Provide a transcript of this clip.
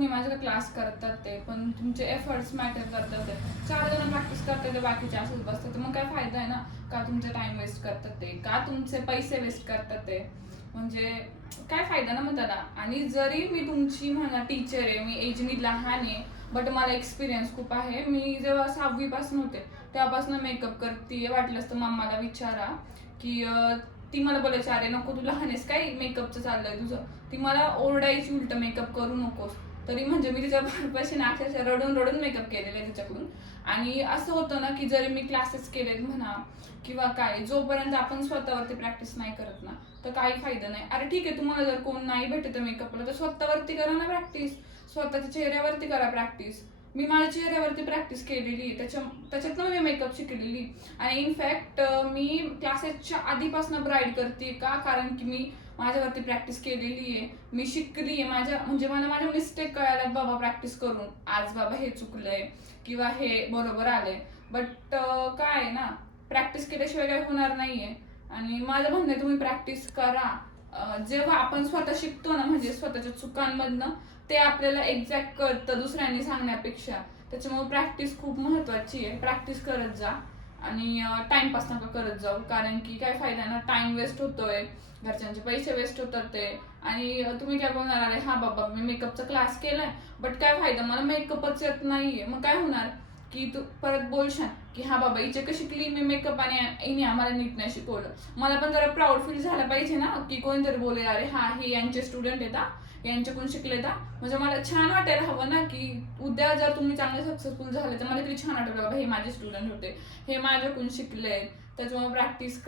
तुम्ही माझ्याकडे क्लास करतात ते, पण तुमचे एफर्ट्स मॅटर करतात ते. 4 जण प्रॅक्टिस करतात ते, बाकीचे असंच बसतात, मग काय फायदा आहे ना? का तुमचा टाइम वेस्ट करतात ते, का तुमचे पैसे वेस्ट करतात ते, म्हणजे काय फायदा ना मग त्याला. आणि जरी मी तुमची म्हणा टीचर आहे, मी लहान आहे, बट मला एक्सपिरियन्स खूप आहे. मी जेव्हा 6वी पासून होते तेव्हापासून मेकअप करते. वाटलंच तर मम्माला विचारा की ती मला बोलायची, अरे नको तू लहान आहेस काय मेकअपचं चाललंय तुझं. ती मला ओरडायची उलट, मेकअप करू नकोस. तरी म्हणजे मी तिच्या पासून अक्षरशः रडून रडून मेकअप केलेला आहे तिच्याकडून. आणि असं होतं ना की जरी मी क्लासेस केलेत म्हणा किंवा काय, जोपर्यंत आपण स्वतःवरती प्रॅक्टिस नाही करत ना तर काही फायदा नाही. अरे ठीक आहे, तुम्हाला जर कोण नाही भेटत मेकअपला तर स्वतःवरती करा ना प्रॅक्टिस, स्वतःच्या चेहऱ्यावरती करा प्रॅक्टिस. मी माझ्या चेहऱ्यावरती प्रॅक्टिस केलेली, त्याच्यातनं मी मेकअप शिकलेली. आणि इनफॅक्ट मी क्लासेसच्या आधीपासून ब्राईड करते का, कारण की मी माझ्यावरती प्रॅक्टिस केलेली आहे, मी शिकली आहे. म्हणजे मला माझ्या मिस्टेक कळाल्यात बाबा प्रॅक्टिस करून, आज बाबा हे चुकलंय किंवा हे बरोबर आलंय. बट काय आहे ना, प्रॅक्टिस केल्याशिवाय काही होणार नाहीये. आणि माझं म्हणणं आहे तुम्ही प्रॅक्टिस करा. जेव्हा आपण स्वतः शिकतो ना, म्हणजे स्वतःच्या चुकांमधनं, ते आपल्याला एक्झॅक्ट कळतं दुसऱ्यांनी सांगण्यापेक्षा. त्याच्यामुळे प्रॅक्टिस खूप महत्वाची आहे. प्रॅक्टिस करत जा आणि टाइमपास नका करत जाऊ, कारण की काय फायदा ना, टाइम वेस्ट होतोय, घरच्यांचे पैसे वेस्ट होतात ते. आणि तुम्ही काय बोलणार, अरे हा बाबा मी मेकअपचा क्लास केलाय बट काय फायदा, मला मेकअपच येत नाहीये. मग काय होणार की तू परत बोलशाल की हा बाबा हिच्याकडे शिकली मी मेकअप आणि हिने आम्हाला नीट नाही शिकवलं. मला पण जरा प्राऊड फील झालं पाहिजे ना, की कोणतरी बोलेल अरे हा हे यांचे स्टुडंट आहेत, यांच्याकडून शिकले ता. म्हणजे मला छान वाटायला हवं ना, की उद्या जर तुम्ही चांगले सक्सेसफुल झाले तर मला तरी छान वाटेल बाबा हे माझे स्टुडंट होते, हे माझ्याकडून शिकले. त्याच्यामुळे प्रॅक्टिस